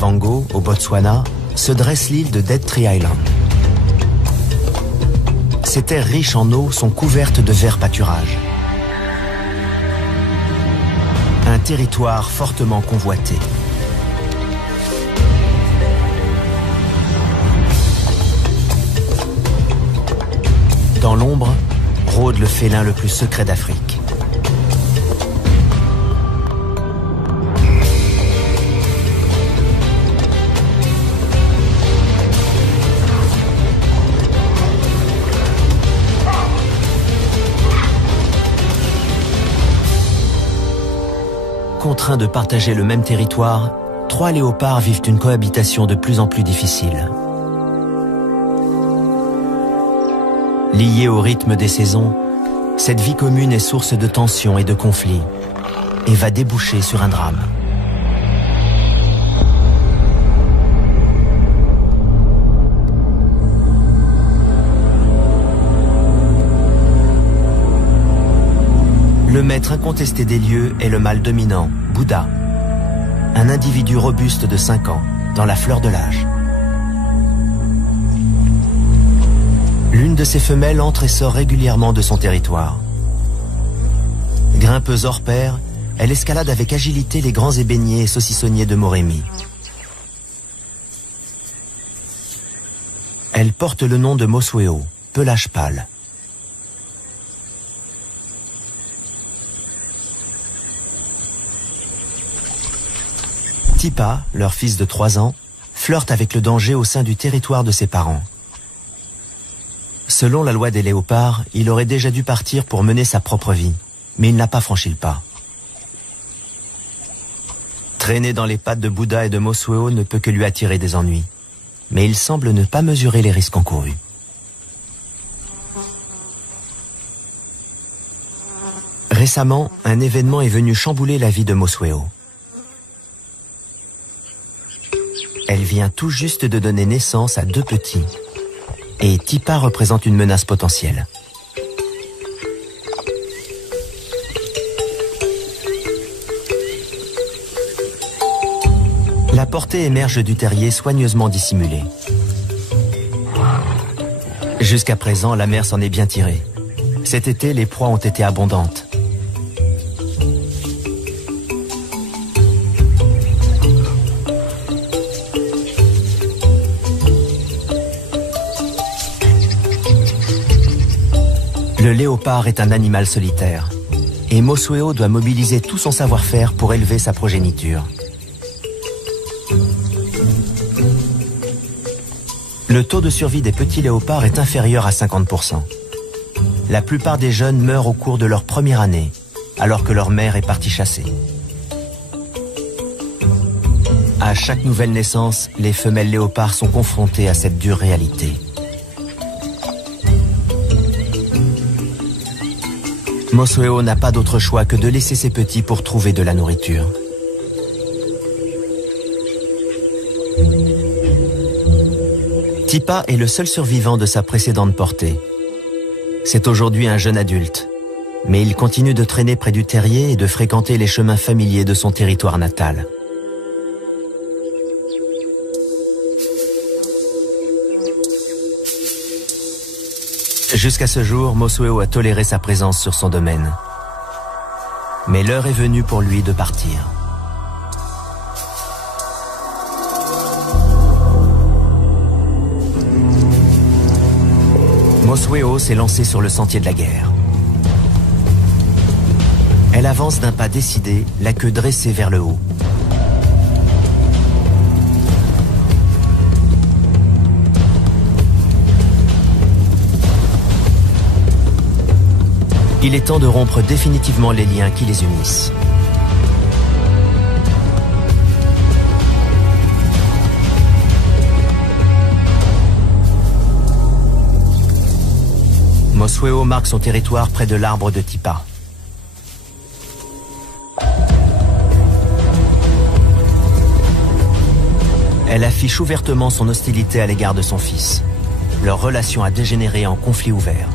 Okavango, au Botswana, se dresse l'île de Dead Tree Island. Ces terres riches en eau sont couvertes de verts pâturages. Un territoire fortement convoité. Dans l'ombre, rôde le félin le plus secret d'Afrique. Contraints de partager le même territoire, 3 léopards vivent une cohabitation de plus en plus difficile. Liée au rythme des saisons, cette vie commune est source de tensions et de conflits et va déboucher sur un drame. Le maître incontesté des lieux est le mâle dominant, Bouddha, un individu robuste de 5 ans, dans la fleur de l'âge. L'une de ses femelles entre et sort régulièrement de son territoire. Grimpeuse hors pair, elle escalade avec agilité les grands ébéniers et saucissonniers de Moremi. Elle porte le nom de Mosweo, pelage pâle. Tipa, leur fils de 3 ans, flirte avec le danger au sein du territoire de ses parents. Selon la loi des léopards, il aurait déjà dû partir pour mener sa propre vie, mais il n'a pas franchi le pas. Traîner dans les pattes de Bouddha et de Mosweo ne peut que lui attirer des ennuis, mais il semble ne pas mesurer les risques encourus. Récemment, un événement est venu chambouler la vie de Mosweo. Elle vient tout juste de donner naissance à 2 petits. Et Tipa représente une menace potentielle. La portée émerge du terrier soigneusement dissimulée. Jusqu'à présent, la mère s'en est bien tirée. Cet été, les proies ont été abondantes. Le léopard est un animal solitaire, et Mosweo doit mobiliser tout son savoir-faire pour élever sa progéniture. Le taux de survie des petits léopards est inférieur à 50%. La plupart des jeunes meurent au cours de leur première année, alors que leur mère est partie chasser. À chaque nouvelle naissance, les femelles léopards sont confrontées à cette dure réalité. Mosweo n'a pas d'autre choix que de laisser ses petits pour trouver de la nourriture. Tipa est le seul survivant de sa précédente portée. C'est aujourd'hui un jeune adulte, mais il continue de traîner près du terrier et de fréquenter les chemins familiers de son territoire natal. Jusqu'à ce jour, Mosweo a toléré sa présence sur son domaine. Mais l'heure est venue pour lui de partir. Mosweo s'est lancée sur le sentier de la guerre. Elle avance d'un pas décidé, la queue dressée vers le haut. Il est temps de rompre définitivement les liens qui les unissent. Mosweo marque son territoire près de l'arbre de Tipa. Elle affiche ouvertement son hostilité à l'égard de son fils. Leur relation a dégénéré en conflit ouvert.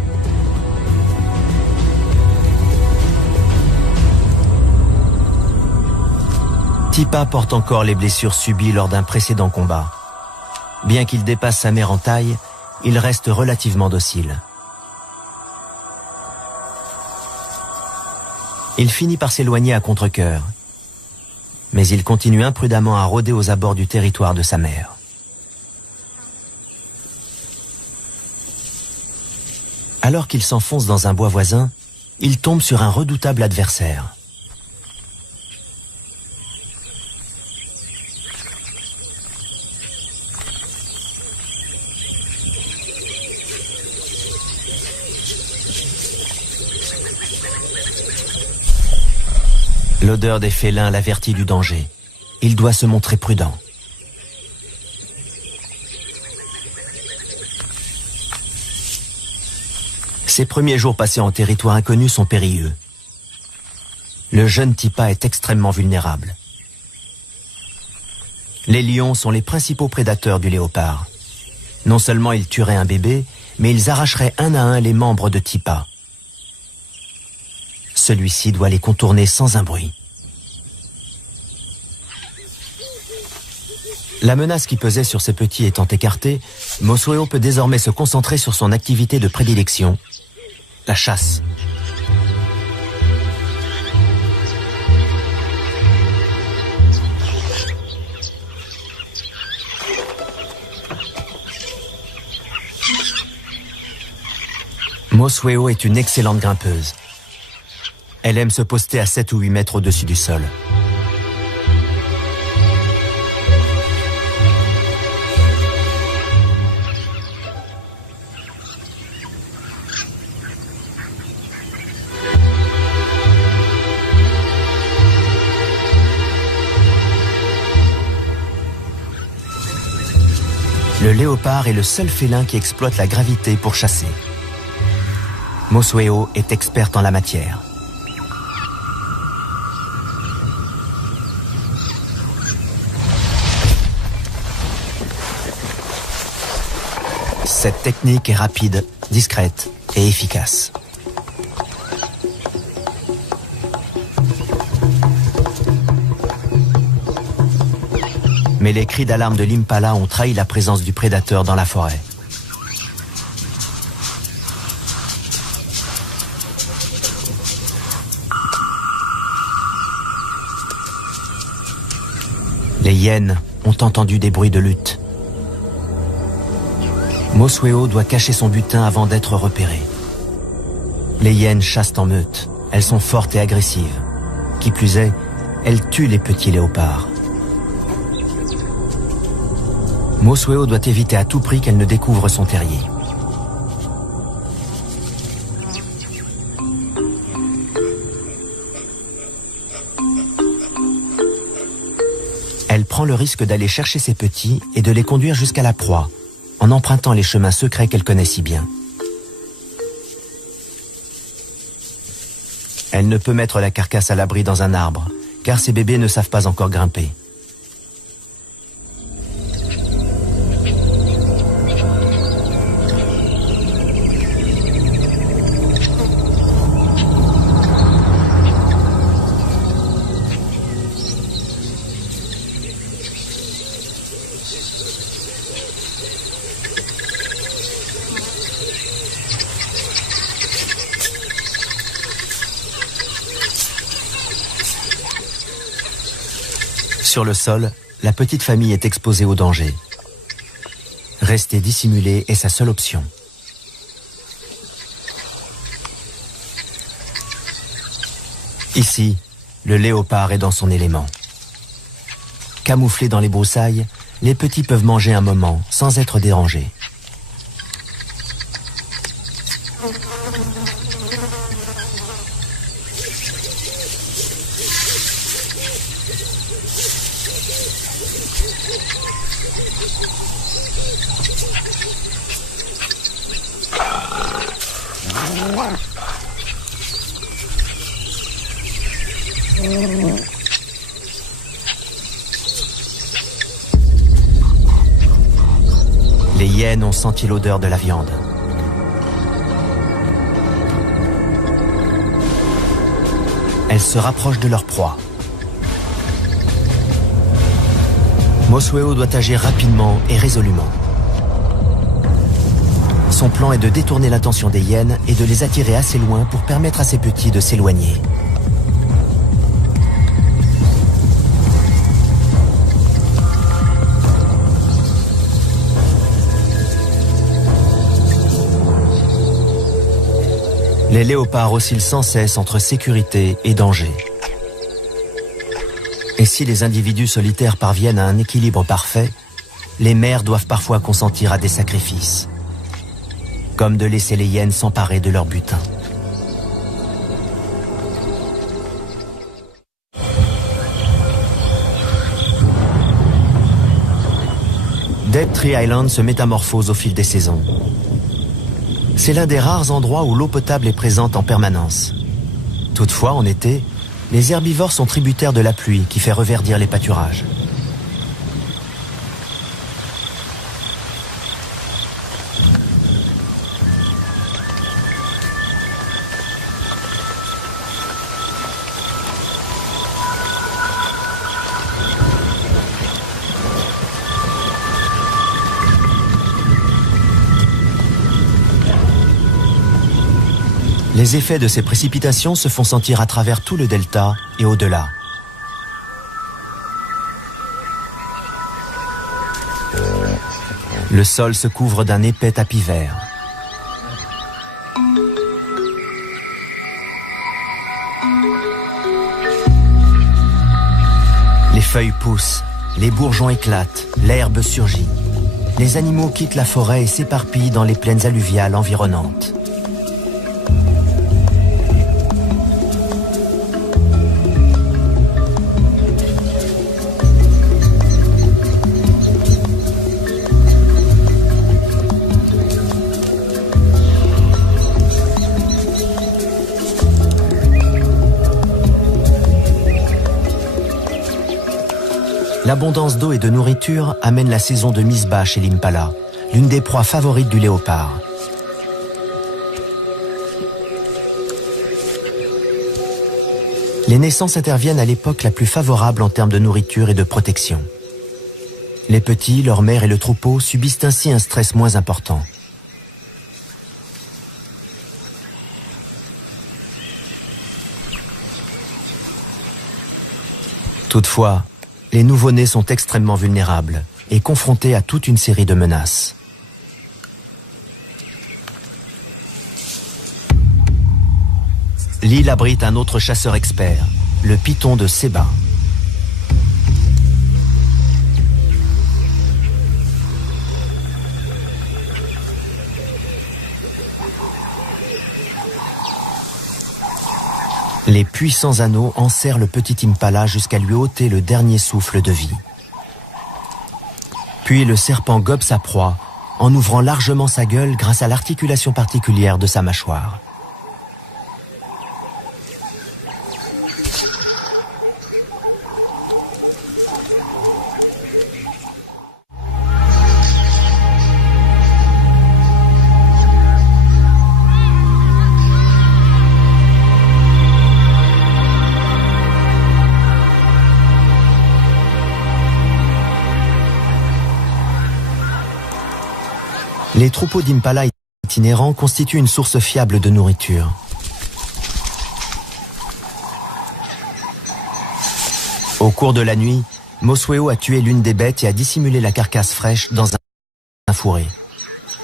Tipa porte encore les blessures subies lors d'un précédent combat. Bien qu'il dépasse sa mère en taille, il reste relativement docile. Il finit par s'éloigner à contre-cœur, mais il continue imprudemment à rôder aux abords du territoire de sa mère. Alors qu'il s'enfonce dans un bois voisin, il tombe sur un redoutable adversaire. L'odeur des félins l'avertit du danger. Il doit se montrer prudent. Ses premiers jours passés en territoire inconnu sont périlleux. Le jeune Tipa est extrêmement vulnérable. Les lions sont les principaux prédateurs du léopard. Non seulement ils tueraient un bébé, mais ils arracheraient un à un les membres de Tipa. Celui-ci doit les contourner sans un bruit. La menace qui pesait sur ses petits étant écartée, Mosueo peut désormais se concentrer sur son activité de prédilection, la chasse. Mosueo est une excellente grimpeuse. Elle aime se poster à 7 ou 8 mètres au-dessus du sol. Le léopard est le seul félin qui exploite la gravité pour chasser. Mosueo est experte en la matière. Cette technique est rapide, discrète et efficace. Mais les cris d'alarme de l'impala ont trahi la présence du prédateur dans la forêt. Les hyènes ont entendu des bruits de lutte. Mosueo doit cacher son butin avant d'être repéré. Les hyènes chassent en meute. Elles sont fortes et agressives. Qui plus est, elles tuent les petits léopards. Mosueo doit éviter à tout prix qu'elle ne découvre son terrier. Elle prend le risque d'aller chercher ses petits et de les conduire jusqu'à la proie, en empruntant les chemins secrets qu'elle connaît si bien. Elle ne peut mettre la carcasse à l'abri dans un arbre, car ses bébés ne savent pas encore grimper. Sur le sol, la petite famille est exposée au danger. Rester dissimulé est sa seule option. Ici, le léopard est dans son élément. Camouflés dans les broussailles, les petits peuvent manger un moment sans être dérangés. Les hyènes ont senti l'odeur de la viande. Elles se rapprochent de leur proie. Mosweo doit agir rapidement et résolument. Son plan est de détourner l'attention des hyènes et de les attirer assez loin pour permettre à ses petits de s'éloigner. Les léopards oscillent sans cesse entre sécurité et danger. Et si les individus solitaires parviennent à un équilibre parfait, les mères doivent parfois consentir à des sacrifices, comme de laisser les hyènes s'emparer de leur butin. Dead Tree Island se métamorphose au fil des saisons. C'est l'un des rares endroits où l'eau potable est présente en permanence. Toutefois, en été, les herbivores sont tributaires de la pluie qui fait reverdir les pâturages. Les effets de ces précipitations se font sentir à travers tout le delta et au-delà. Le sol se couvre d'un épais tapis vert. Les feuilles poussent, les bourgeons éclatent, l'herbe surgit. Les animaux quittent la forêt et s'éparpillent dans les plaines alluviales environnantes. L'abondance d'eau et de nourriture amène la saison de mise bas chez l'impala, l'une des proies favorites du léopard. Les naissances interviennent à l'époque la plus favorable en termes de nourriture et de protection. Les petits, leur mère et le troupeau subissent ainsi un stress moins important. Toutefois, les nouveau-nés sont extrêmement vulnérables et confrontés à toute une série de menaces. L'île abrite un autre chasseur expert, le python de Seba. Les puissants anneaux enserrent le petit impala jusqu'à lui ôter le dernier souffle de vie. Puis le serpent gobe sa proie en ouvrant largement sa gueule grâce à l'articulation particulière de sa mâchoire. Les troupeaux d'impala itinérants constituent une source fiable de nourriture. Au cours de la nuit, Mosweo a tué l'une des bêtes et a dissimulé la carcasse fraîche dans un fourré.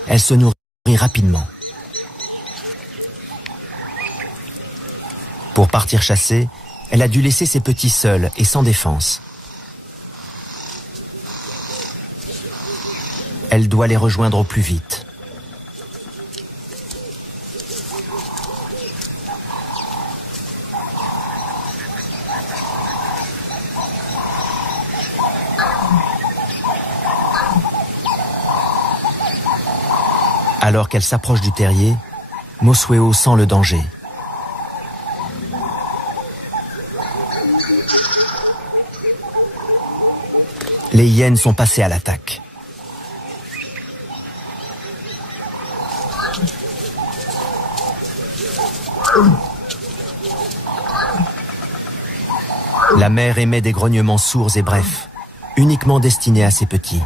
Elle se nourrit rapidement. Pour partir chasser, elle a dû laisser ses petits seuls et sans défense. Elle doit les rejoindre au plus vite. Alors qu'elle s'approche du terrier, Mosweo sent le danger. Les hyènes sont passées à l'attaque. La mère émet des grognements sourds et brefs. uniquement destiné à ses petits.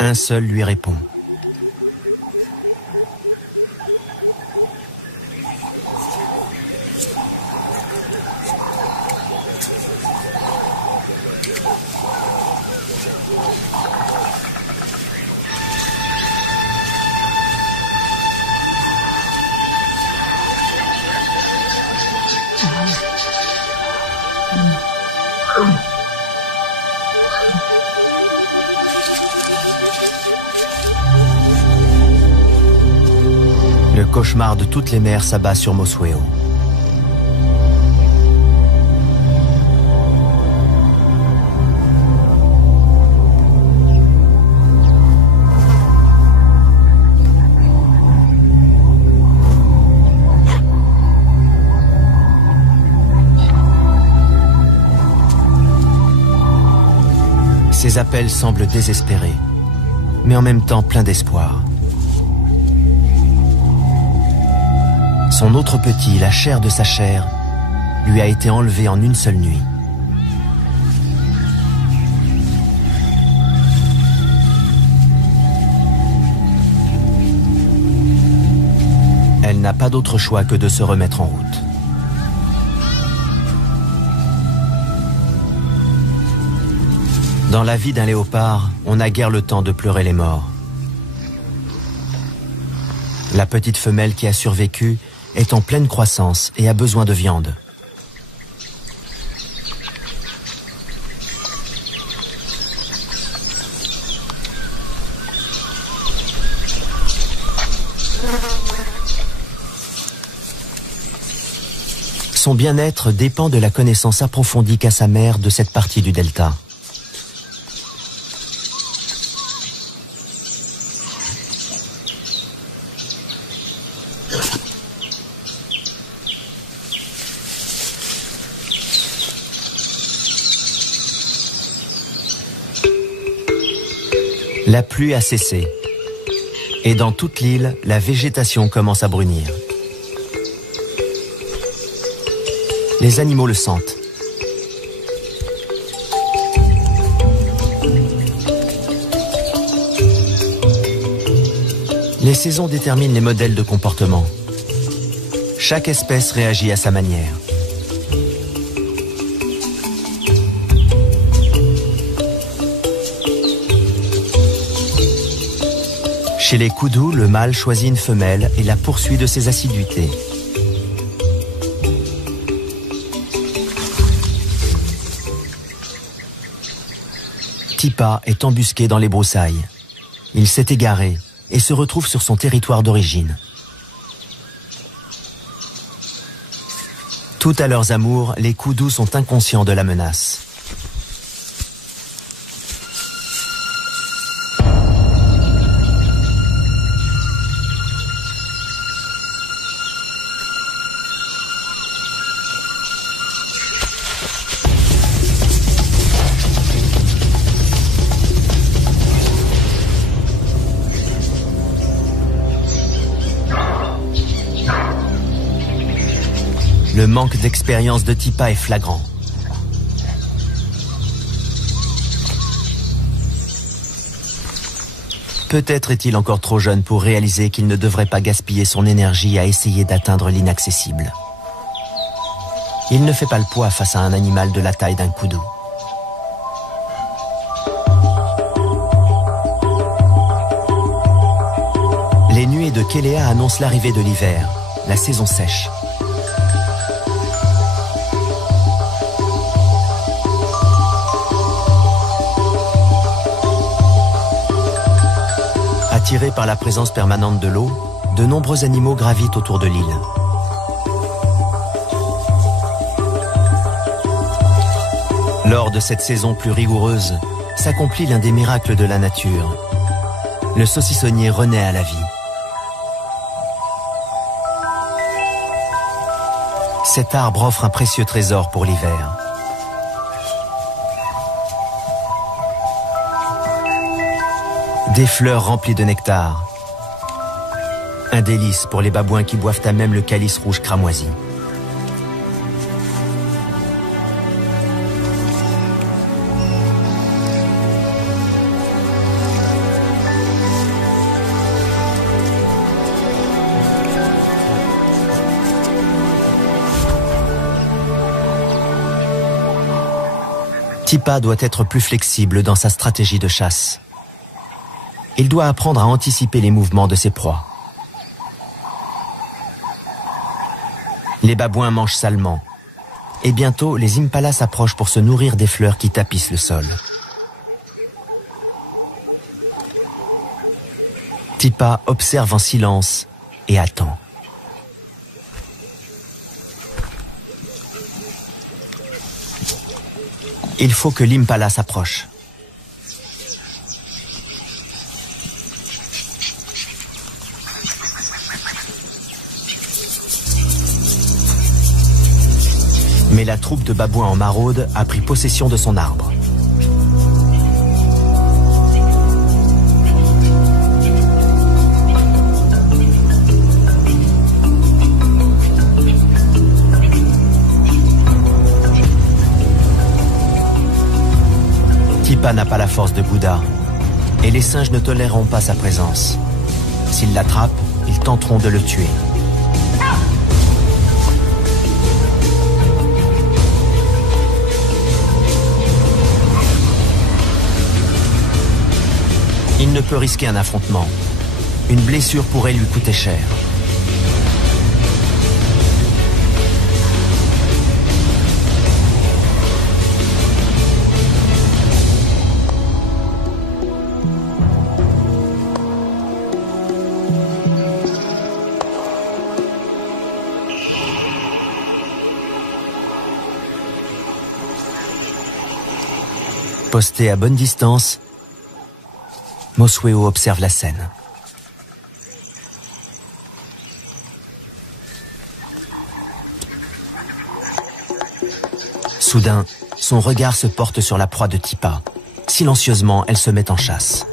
Un seul lui répond. Le cauchemar de toutes les mères s'abat sur Mosueo. Ses appels semblent désespérés, mais en même temps pleins d'espoir. Son autre petit, la chair de sa chair, lui a été enlevée en une seule nuit. Elle n'a pas d'autre choix que de se remettre en route. Dans la vie d'un léopard, on n'a guère le temps de pleurer les morts. La petite femelle qui a survécu est en pleine croissance et a besoin de viande. Son bien-être dépend de la connaissance approfondie qu'a sa mère de cette partie du delta. La pluie a cessé, et dans toute l'île, la végétation commence à brunir. Les animaux le sentent. Les saisons déterminent les modèles de comportement. Chaque espèce réagit à sa manière. Chez les koudous, le mâle choisit une femelle et la poursuit de ses assiduités. Tipa est embusqué dans les broussailles. Il s'est égaré et se retrouve sur son territoire d'origine. Tout à leurs amours, les koudous sont inconscients de la menace. Le manque d'expérience de Tipa est flagrant. Peut-être est-il encore trop jeune pour réaliser qu'il ne devrait pas gaspiller son énergie à essayer d'atteindre l'inaccessible. Il ne fait pas le poids face à un animal de la taille d'un koudou. Les nuées de Kelea annoncent l'arrivée de l'hiver, la saison sèche. Attirés par la présence permanente de l'eau, de nombreux animaux gravitent autour de l'île. Lors de cette saison plus rigoureuse, s'accomplit l'un des miracles de la nature. Le saucissonnier renaît à la vie. Cet arbre offre un précieux trésor pour l'hiver. Des fleurs remplies de nectar. Un délice pour les babouins qui boivent à même le calice rouge cramoisi. Tipa doit être plus flexible dans sa stratégie de chasse. Il doit apprendre à anticiper les mouvements de ses proies. Les babouins mangent salement. Et bientôt, les impalas s'approchent pour se nourrir des fleurs qui tapissent le sol. Tipa observe en silence et attend. Il faut que l'impala s'approche. Mais la troupe de babouins en maraude a pris possession de son arbre. Tipa n'a pas la force de Bouddha, et les singes ne toléreront pas sa présence. S'ils l'attrapent, ils tenteront de le tuer. Il ne peut risquer un affrontement. Une blessure pourrait lui coûter cher. Posté à bonne distance, Mosweo observe la scène. Soudain, son regard se porte sur la proie de Tipa. Silencieusement, elle se met en chasse.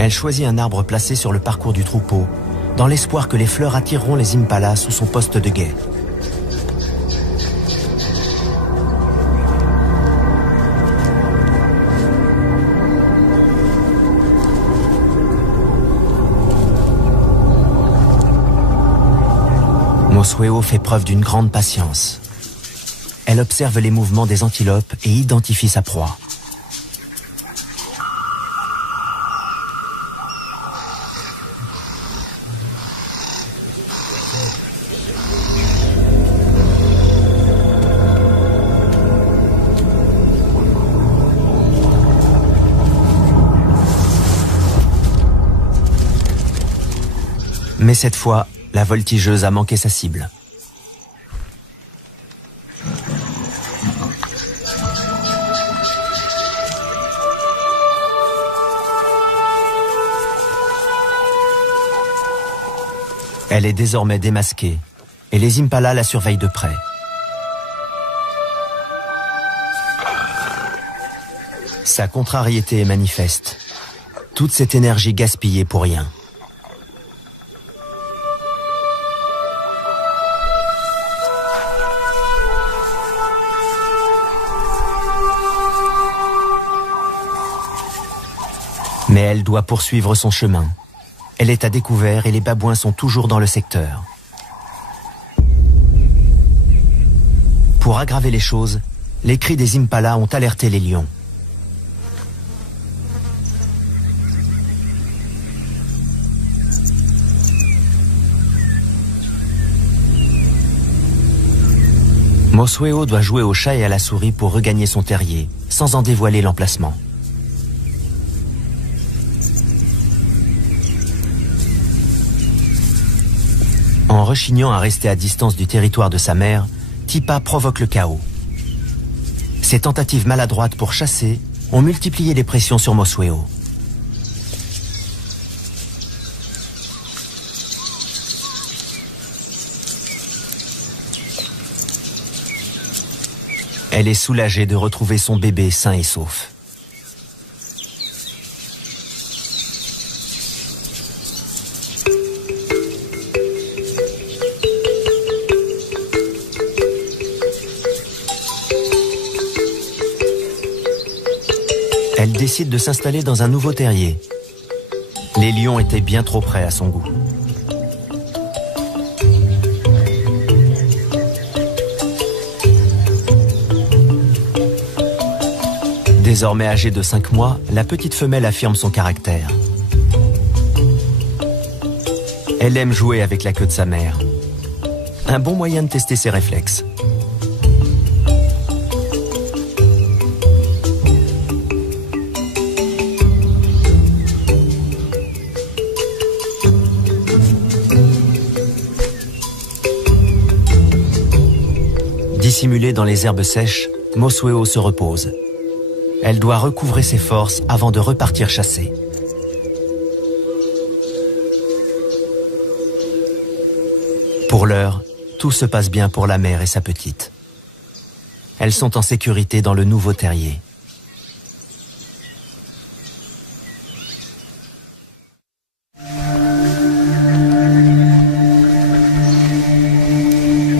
Elle choisit un arbre placé sur le parcours du troupeau, dans l'espoir que les fleurs attireront les impalas sous son poste de guet. Mosweo fait preuve d'une grande patience. Elle observe les mouvements des antilopes et identifie sa proie. Mais cette fois, la voltigeuse a manqué sa cible. Elle est désormais démasquée et les impalas la surveillent de près. Sa contrariété est manifeste. Toute cette énergie gaspillée pour rien. Mais elle doit poursuivre son chemin. Elle est à découvert et les babouins sont toujours dans le secteur. Pour aggraver les choses, les cris des impalas ont alerté les lions. Mosweo doit jouer au chat et à la souris pour regagner son terrier, sans en dévoiler l'emplacement. En rechignant à rester à distance du territoire de sa mère, Tipa provoque le chaos. Ses tentatives maladroites pour chasser ont multiplié les pressions sur Mosweo. Elle est soulagée de retrouver son bébé sain et sauf. Elle décide de s'installer dans un nouveau terrier. Les lions étaient bien trop près à son goût. Désormais âgée de 5 mois, la petite femelle affirme son caractère. Elle aime jouer avec la queue de sa mère. Un bon moyen de tester ses réflexes. Dissimulée dans les herbes sèches, Mosueo se repose. Elle doit recouvrer ses forces avant de repartir chasser. Pour l'heure, tout se passe bien pour la mère et sa petite. Elles sont en sécurité dans le nouveau terrier.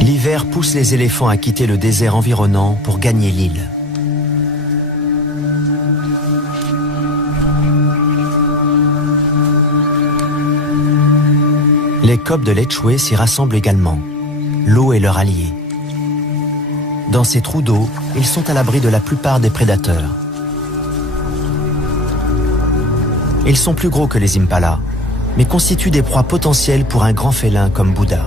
L'hiver pousse les éléphants à quitter le désert environnant pour gagner l'île. Les coqs de Lechwe s'y rassemblent également. L'eau est leur allié. Dans ces trous d'eau, ils sont à l'abri de la plupart des prédateurs. Ils sont plus gros que les impalas, mais constituent des proies potentielles pour un grand félin comme Bouddha.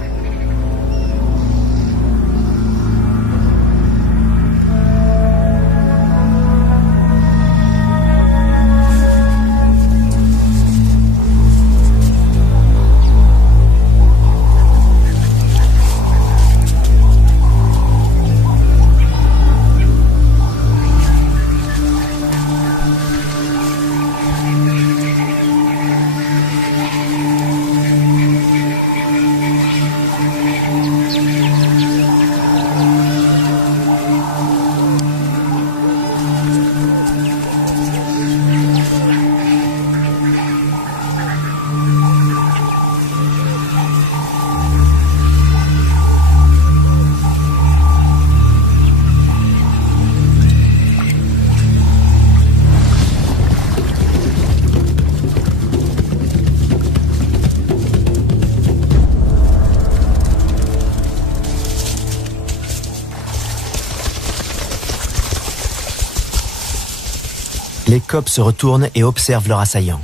Les coqs se retournent et observent leur assaillant.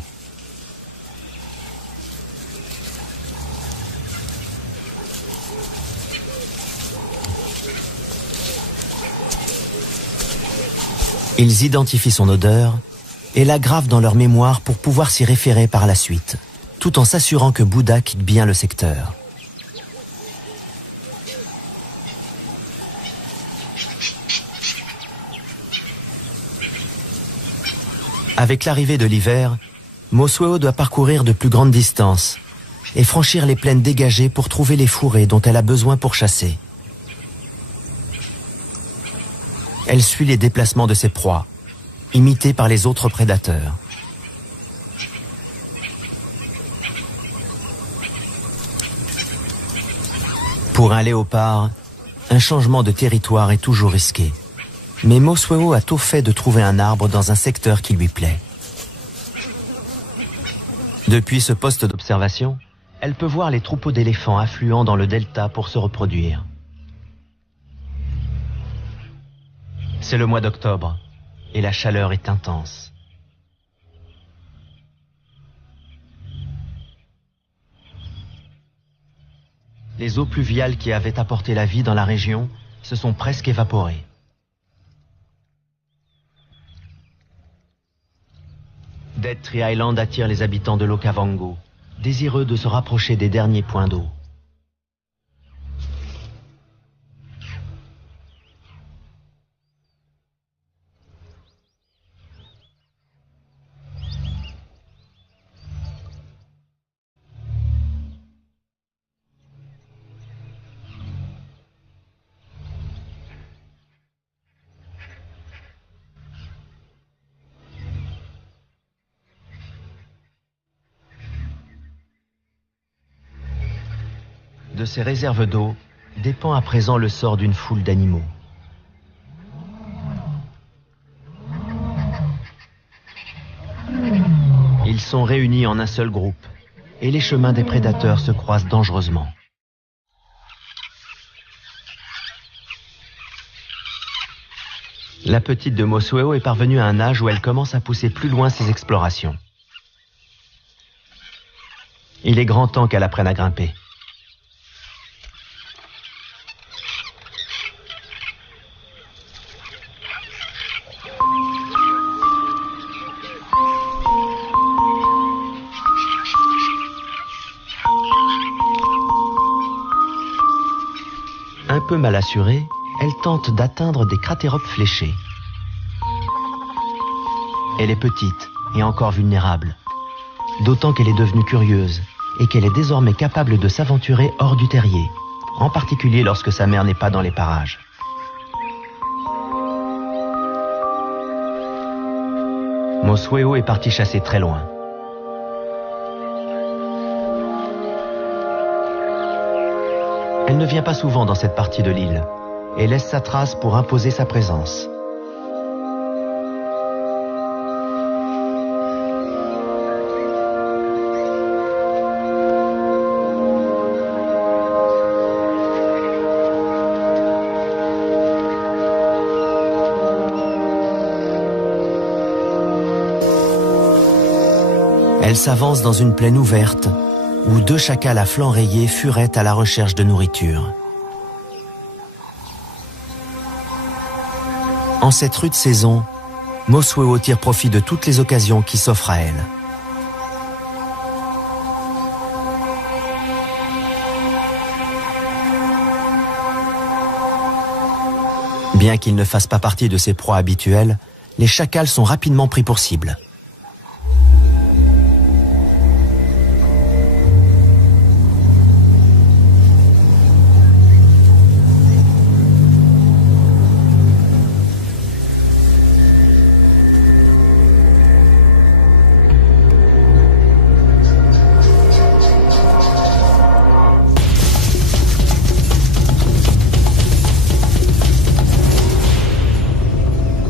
Ils identifient son odeur et la gravent dans leur mémoire pour pouvoir s'y référer par la suite, tout en s'assurant que Bouddha quitte bien le secteur. Avec l'arrivée de l'hiver, Mosueo doit parcourir de plus grandes distances et franchir les plaines dégagées pour trouver les fourrés dont elle a besoin pour chasser. Elle suit les déplacements de ses proies, imitées par les autres prédateurs. Pour un léopard, un changement de territoire est toujours risqué. Mais Mosueo a tôt fait de trouver un arbre dans un secteur qui lui plaît. Depuis ce poste d'observation, elle peut voir les troupeaux d'éléphants affluant dans le delta pour se reproduire. C'est le mois d'octobre et la chaleur est intense. Les eaux pluviales qui avaient apporté la vie dans la région se sont presque évaporées. Dead Tree Island attire les habitants de l'Okavango, désireux de se rapprocher des derniers points d'eau. De ces réserves d'eau dépend à présent le sort d'une foule d'animaux. Ils sont réunis en un seul groupe et les chemins des prédateurs se croisent dangereusement. La petite de Mosueo est parvenue à un âge où elle commence à pousser plus loin ses explorations. Il est grand temps qu'elle apprenne à grimper. Un peu mal assurée, elle tente d'atteindre des cratéropes fléchés. Elle est petite et encore vulnérable, d'autant qu'elle est devenue curieuse et qu'elle est désormais capable de s'aventurer hors du terrier, en particulier lorsque sa mère n'est pas dans les parages. Mosueo est partie chasser très loin. Elle ne vient pas souvent dans cette partie de l'île et laisse sa trace pour imposer sa présence. Elle s'avance dans une plaine ouverte où deux chacals à flancs rayés furettent à la recherche de nourriture. En cette rude saison, Mosueo tire profit de toutes les occasions qui s'offrent à elle. Bien qu'ils ne fassent pas partie de ses proies habituelles, les chacals sont rapidement pris pour cible.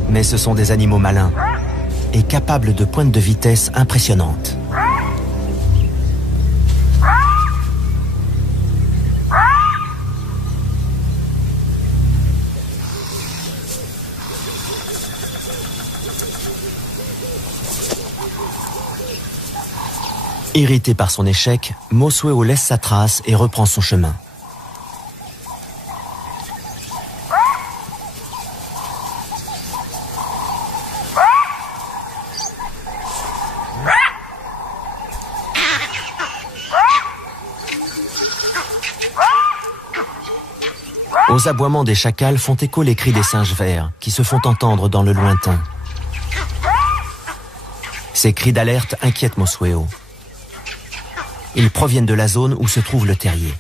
Mais ce sont des animaux malins et capables de pointes de vitesse impressionnantes. Irrité par son échec, Mosueo laisse sa trace et reprend son chemin. Aux aboiements des chacals font écho les cris des singes verts qui se font entendre dans le lointain. Ces cris d'alerte inquiètent Mosueo. Ils proviennent de la zone où se trouve le terrier.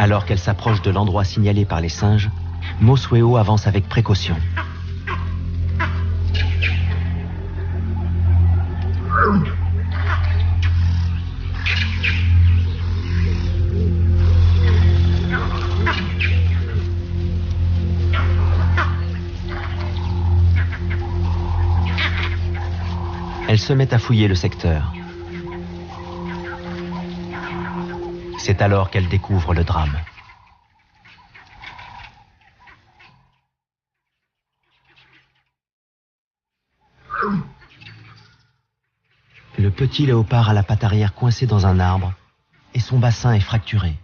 Alors qu'elle s'approche de l'endroit signalé par les singes, Mosueo avance avec précaution. Elle se met à fouiller le secteur. C'est alors qu'elle découvre le drame. Le petit léopard a la patte arrière coincée dans un arbre et son bassin est fracturé.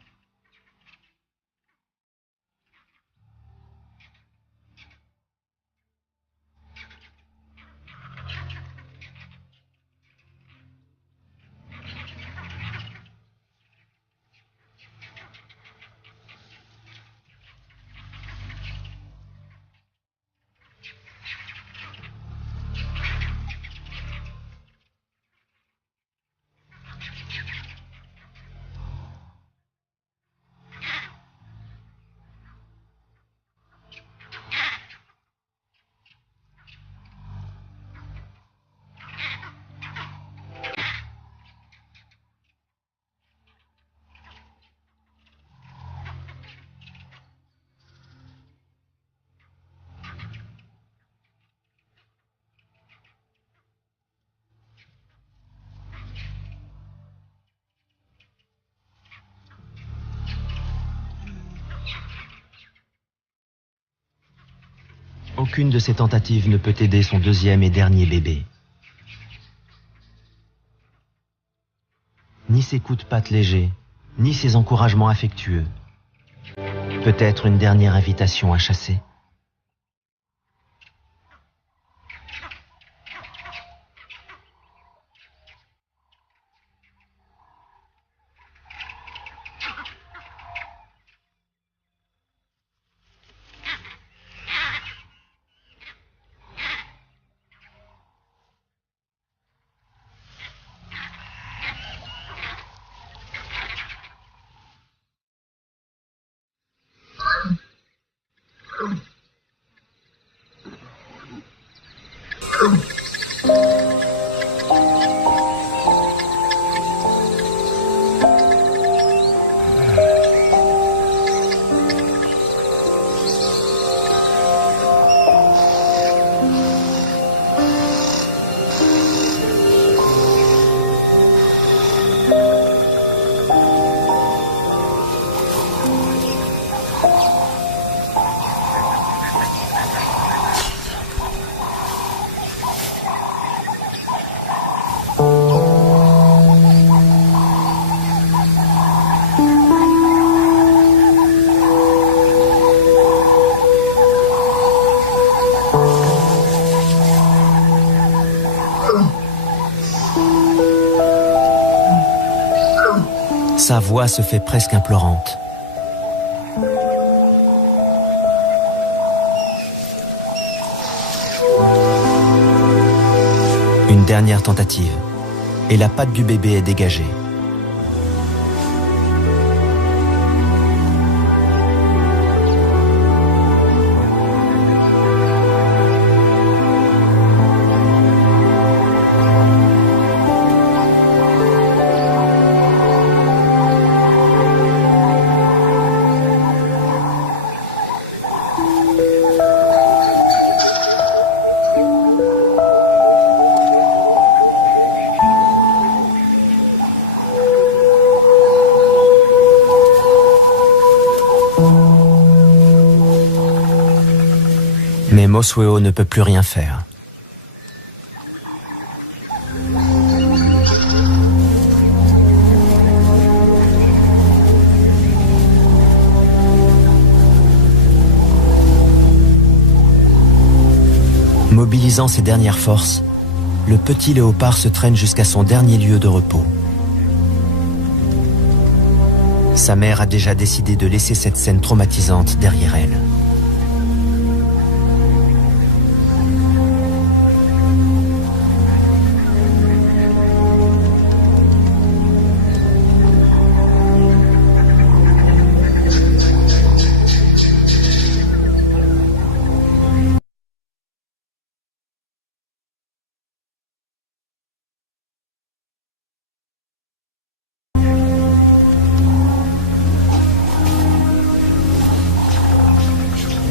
Aucune de ces tentatives ne peut aider son deuxième et dernier bébé. Ni ses coups de patte légers, ni ses encouragements affectueux. Peut-être une dernière invitation à chasser. Sa voix se fait presque implorante. Une dernière tentative, et la patte du bébé est dégagée. Mais Mosweo ne peut plus rien faire. Mobilisant ses dernières forces, le petit léopard se traîne jusqu'à son dernier lieu de repos. Sa mère a déjà décidé de laisser cette scène traumatisante derrière elle.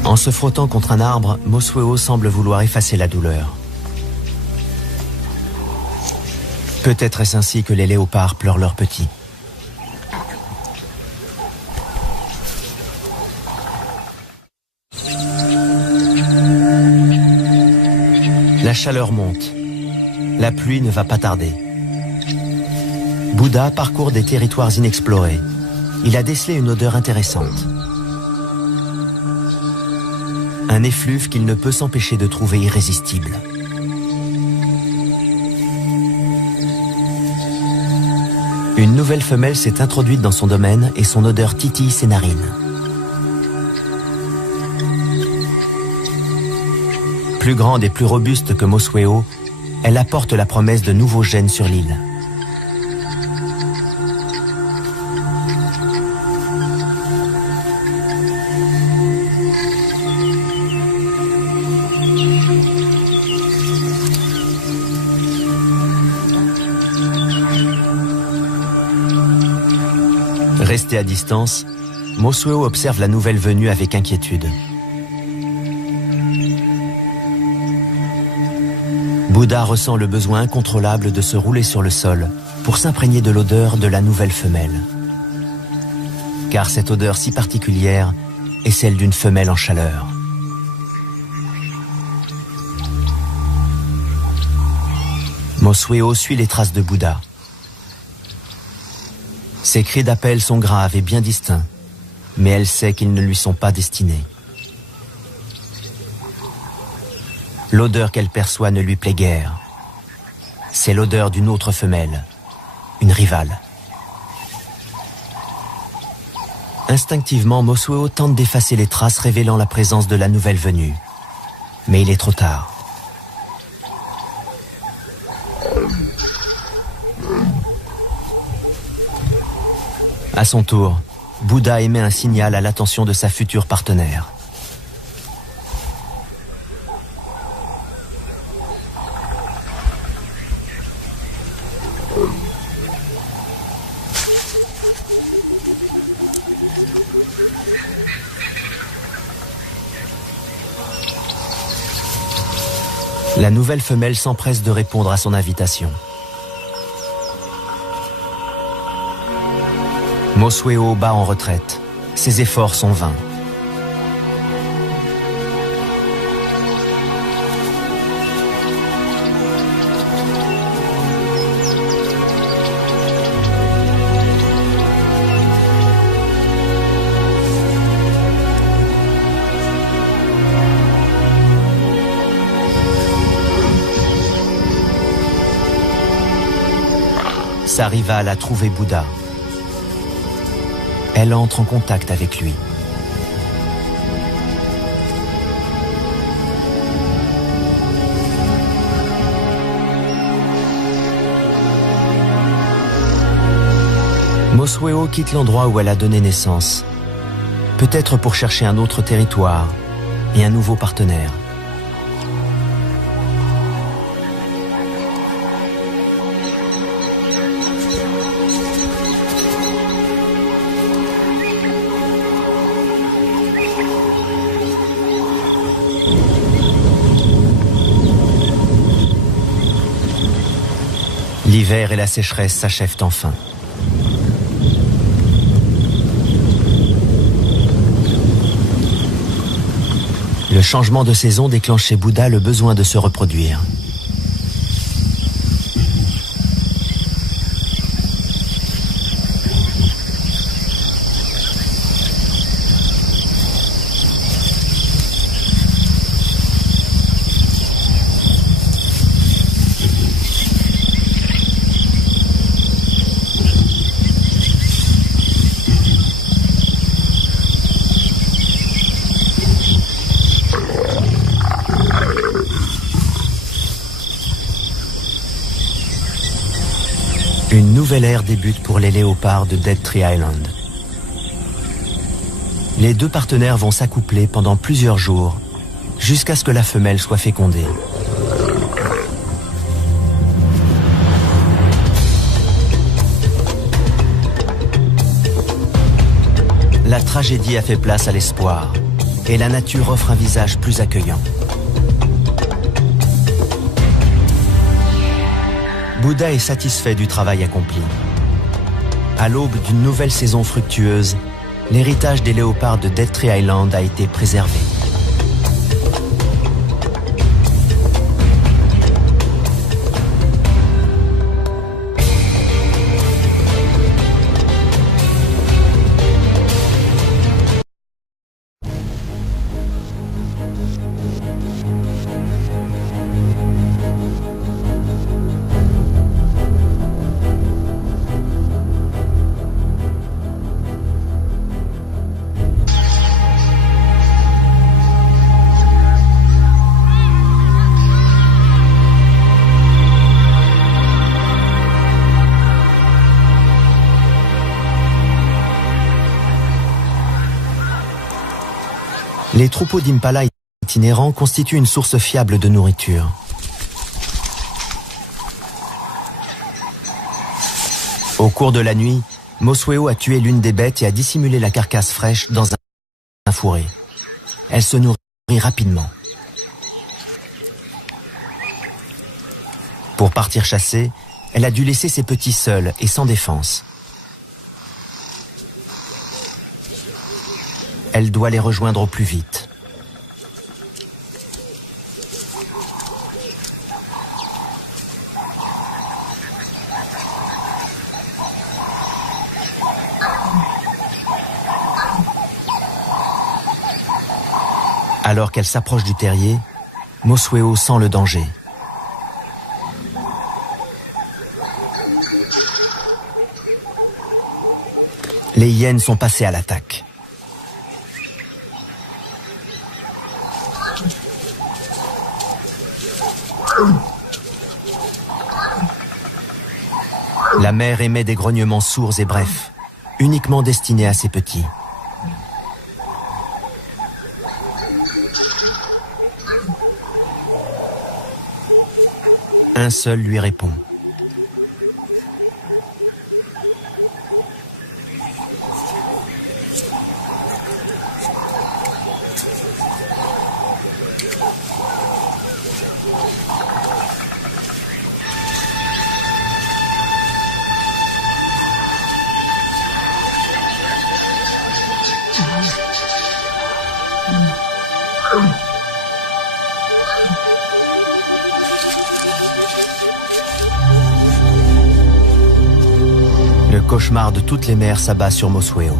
En se frottant contre un arbre, Mosweo semble vouloir effacer la douleur. Peut-être est-ce ainsi que les léopards pleurent leurs petits. La chaleur monte. La pluie ne va pas tarder. Bouddha parcourt des territoires inexplorés. Il a décelé une odeur intéressante. Un effluve qu'il ne peut s'empêcher de trouver irrésistible. Une nouvelle femelle s'est introduite dans son domaine et son odeur titille ses narines. Plus grande et plus robuste que Mosweo, elle apporte la promesse de nouveaux gènes sur l'île. Resté à distance, Mosweo observe la nouvelle venue avec inquiétude. Bouddha ressent le besoin incontrôlable de se rouler sur le sol pour s'imprégner de l'odeur de la nouvelle femelle. Car cette odeur si particulière est celle d'une femelle en chaleur. Mosweo suit les traces de Bouddha. Ses cris d'appel sont graves et bien distincts, mais elle sait qu'ils ne lui sont pas destinés. L'odeur qu'elle perçoit ne lui plaît guère. C'est l'odeur d'une autre femelle, une rivale. Instinctivement, Mosweo tente d'effacer les traces révélant la présence de la nouvelle venue. Mais il est trop tard. À son tour, Bouddha émet un signal à l'attention de sa future partenaire. La nouvelle femelle s'empresse de répondre à son invitation. Mosweo bat en retraite. Ses efforts sont vains. Sa rivale a trouvé Bouddha. Elle entre en contact avec lui. Mosweo quitte l'endroit où elle a donné naissance, peut-être pour chercher un autre territoire et un nouveau partenaire. L'hiver et la sécheresse s'achèvent enfin. Le changement de saison déclenche chez Bouddha le besoin de se reproduire. Une nouvelle ère débute pour les léopards de Dead Tree Island. Les deux partenaires vont s'accoupler pendant plusieurs jours, jusqu'à ce que la femelle soit fécondée. La tragédie a fait place à l'espoir, et la nature offre un visage plus accueillant. Bouddha est satisfait du travail accompli. À l'aube d'une nouvelle saison fructueuse, l'héritage des léopards de Dead Tree Island a été préservé. Les troupeaux d'impala itinérants constituent une source fiable de nourriture. Au cours de la nuit, Mosweo a tué l'une des bêtes et a dissimulé la carcasse fraîche dans un fourré. Elle se nourrit rapidement. Pour partir chasser, elle a dû laisser ses petits seuls et sans défense. Elle doit les rejoindre au plus vite. Alors qu'elle s'approche du terrier, Mosweo sent le danger. Les hyènes sont passées à l'attaque. La mère émet des grognements sourds et brefs, uniquement destinés à ses petits. Un seul lui répond. Le cauchemar de toutes les mères s'abat sur Mosweo.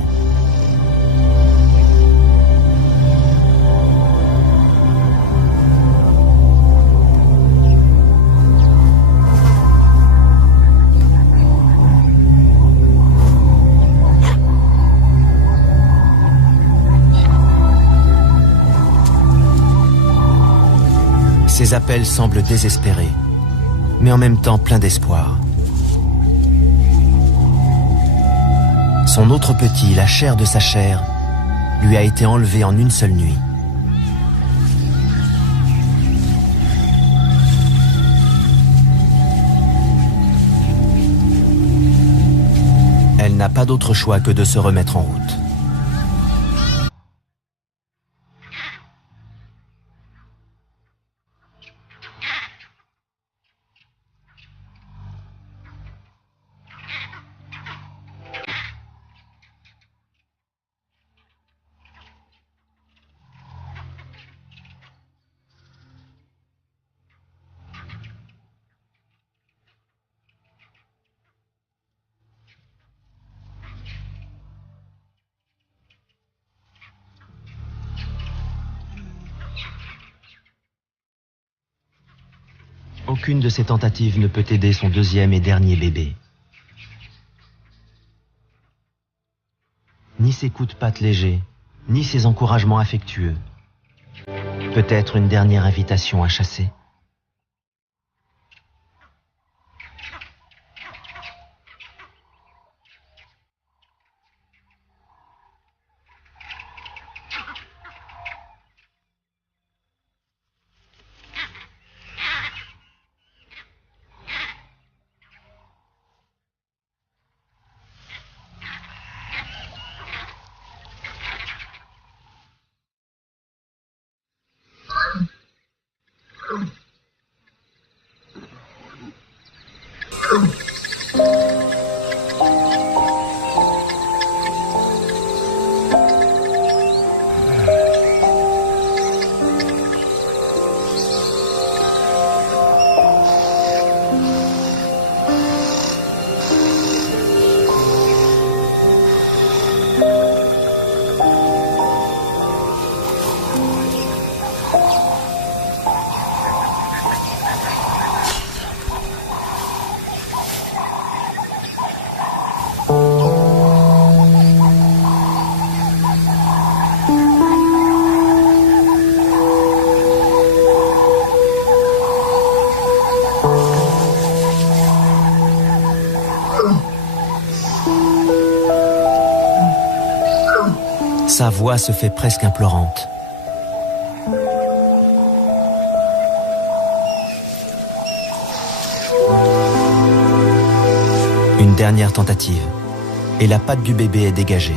Ses appels semblent désespérés, mais en même temps pleins d'espoir. Son autre petit, la chair de sa chair, lui a été enlevée en une seule nuit. Elle n'a pas d'autre choix que de se remettre en route. Aucune de ces tentatives ne peut aider son deuxième et dernier bébé. Ni ses coups de patte légers, ni ses encouragements affectueux. Peut-être une dernière invitation à chasser. Sa voix se fait presque implorante. Une dernière tentative, et la patte du bébé est dégagée.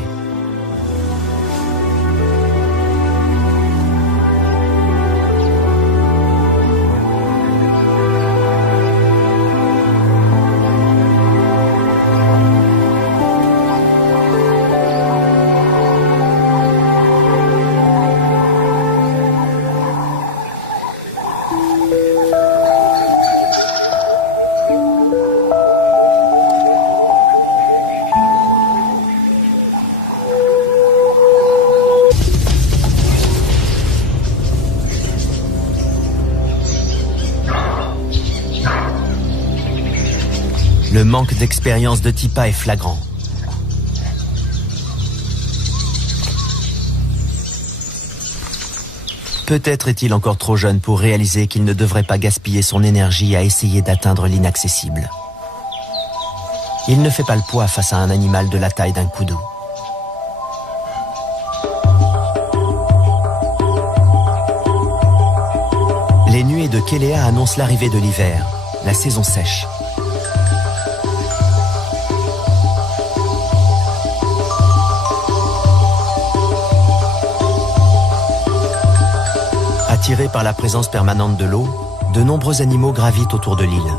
Le manque d'expérience de Tipa est flagrant. Peut-être est-il encore trop jeune pour réaliser qu'il ne devrait pas gaspiller son énergie à essayer d'atteindre l'inaccessible. Il ne fait pas le poids face à un animal de la taille d'un koudou. Les nuées de Kéléa annoncent l'arrivée de l'hiver, la saison sèche. Attirés par la présence permanente de l'eau, de nombreux animaux gravitent autour de l'île.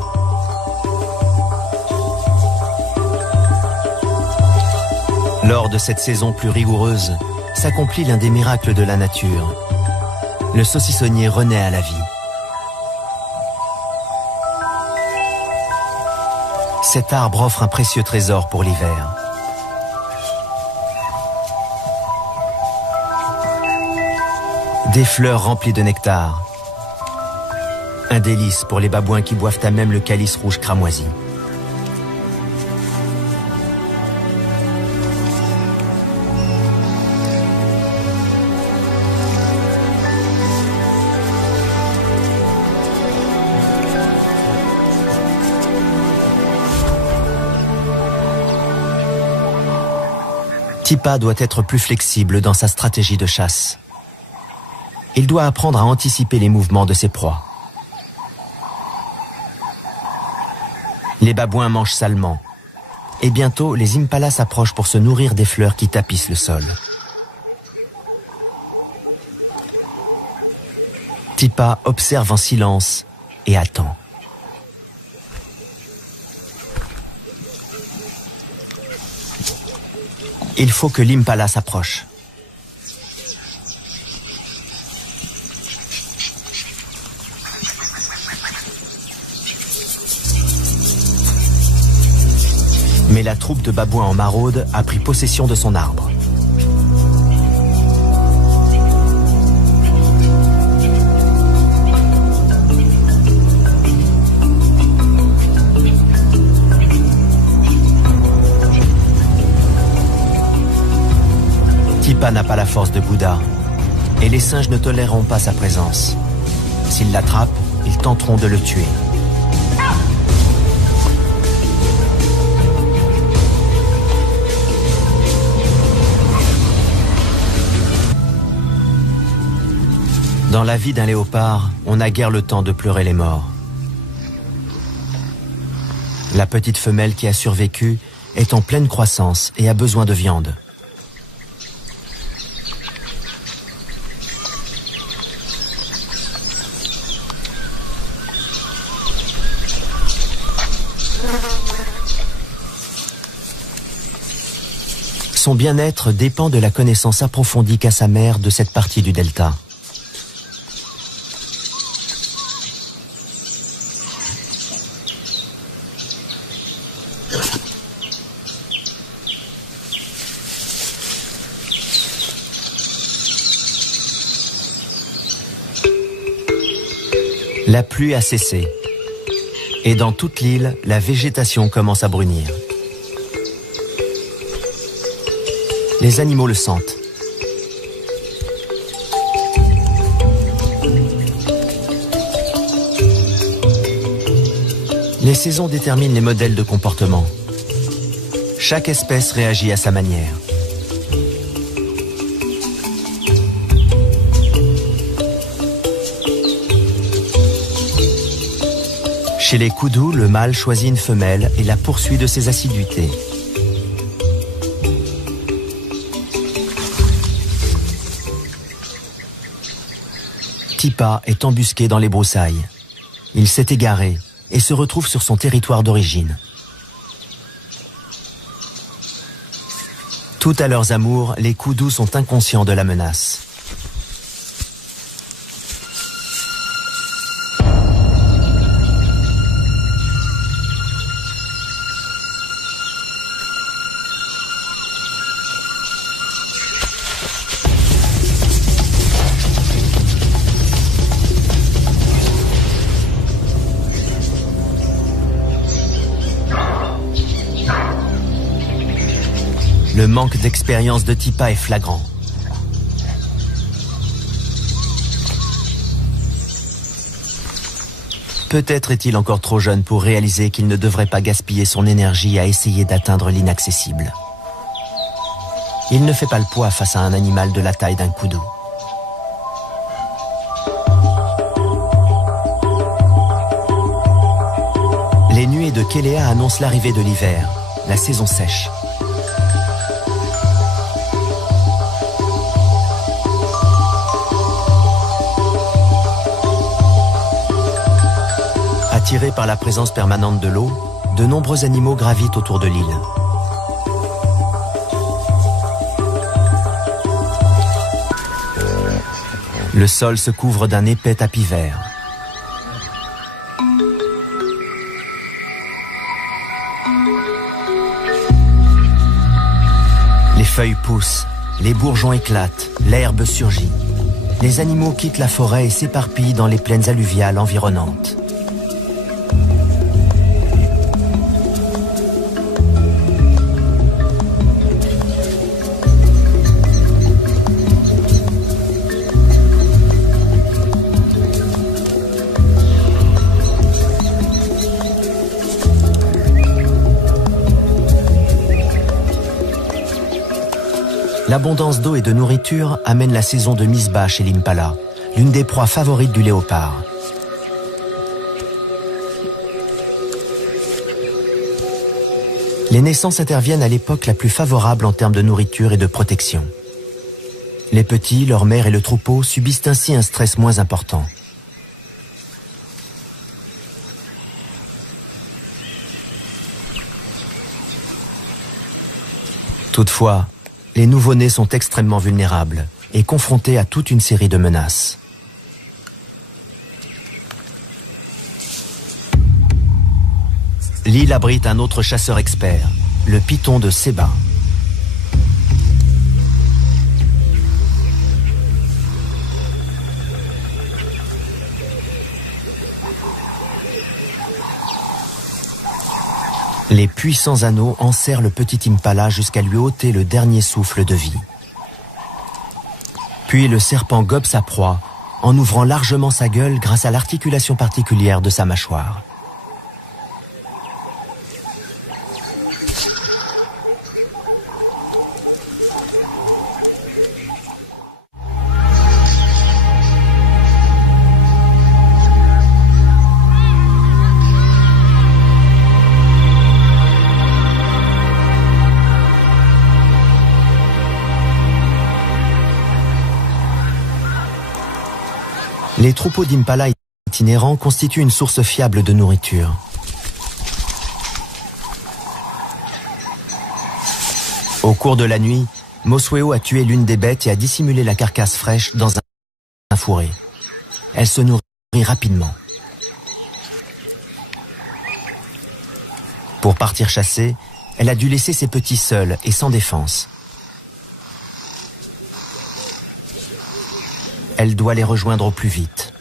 Lors de cette saison plus rigoureuse, s'accomplit l'un des miracles de la nature. Le saucissonnier renaît à la vie. Cet arbre offre un précieux trésor pour l'hiver. Des fleurs remplies de nectar. Un délice pour les babouins qui boivent à même le calice rouge cramoisi. Tipa doit être plus flexible dans sa stratégie de chasse. Il doit apprendre à anticiper les mouvements de ses proies. Les babouins mangent salement. Et bientôt, les impalas s'approchent pour se nourrir des fleurs qui tapissent le sol. Tipa observe en silence et attend. Il faut que l'impala s'approche. Mais la troupe de babouins en maraude a pris possession de son arbre. Tipa n'a pas la force de Bouddha, et les singes ne toléreront pas sa présence. S'ils l'attrapent, ils tenteront de le tuer. Dans la vie d'un léopard, on n'a guère le temps de pleurer les morts. La petite femelle qui a survécu est en pleine croissance et a besoin de viande. Son bien-être dépend de la connaissance approfondie qu'a sa mère de cette partie du delta. La pluie a cessé, et dans toute l'île, la végétation commence à brunir. Les animaux le sentent. Les saisons déterminent les modèles de comportement. Chaque espèce réagit à sa manière. Chez les koudous, le mâle choisit une femelle et la poursuit de ses assiduités. Tipa est embusqué dans les broussailles. Il s'est égaré et se retrouve sur son territoire d'origine. Tout à leurs amours, les koudous sont inconscients de la menace. Le manque d'expérience de Tipa est flagrant. Peut-être est-il encore trop jeune pour réaliser qu'il ne devrait pas gaspiller son énergie à essayer d'atteindre l'inaccessible. Il ne fait pas le poids face à un animal de la taille d'un koudou. Les nuées de Kelea annoncent l'arrivée de l'hiver, la saison sèche. Attirés par la présence permanente de l'eau, de nombreux animaux gravitent autour de l'île. Le sol se couvre d'un épais tapis vert. Les feuilles poussent, les bourgeons éclatent, l'herbe surgit. Les animaux quittent la forêt et s'éparpillent dans les plaines alluviales environnantes. L'abondance d'eau et de nourriture amène la saison de mise-bas chez l'impala, l'une des proies favorites du léopard. Les naissances interviennent à l'époque la plus favorable en termes de nourriture et de protection. Les petits, leur mère et le troupeau subissent ainsi un stress moins important. Toutefois, les nouveau-nés sont extrêmement vulnérables et confrontés à toute une série de menaces. L'île abrite un autre chasseur expert, le python de Seba. Les puissants anneaux enserrent le petit impala jusqu'à lui ôter le dernier souffle de vie. Puis le serpent gobe sa proie en ouvrant largement sa gueule grâce à l'articulation particulière de sa mâchoire. Les troupeaux d'impala itinérants constituent une source fiable de nourriture. Au cours de la nuit, Mosweo a tué l'une des bêtes et a dissimulé la carcasse fraîche dans un fourré. Elle se nourrit rapidement. Pour partir chasser, elle a dû laisser ses petits seuls et sans défense. Elle doit les rejoindre au plus vite.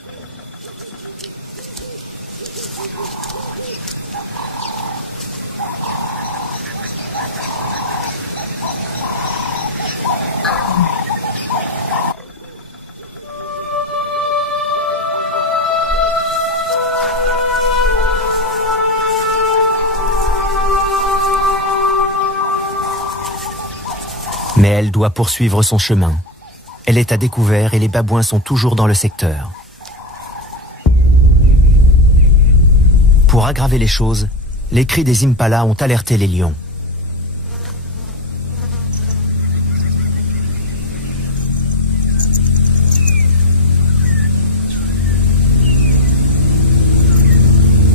Mais elle doit poursuivre son chemin. Elle est à découvert et les babouins sont toujours dans le secteur. Pour aggraver les choses, les cris des impalas ont alerté les lions.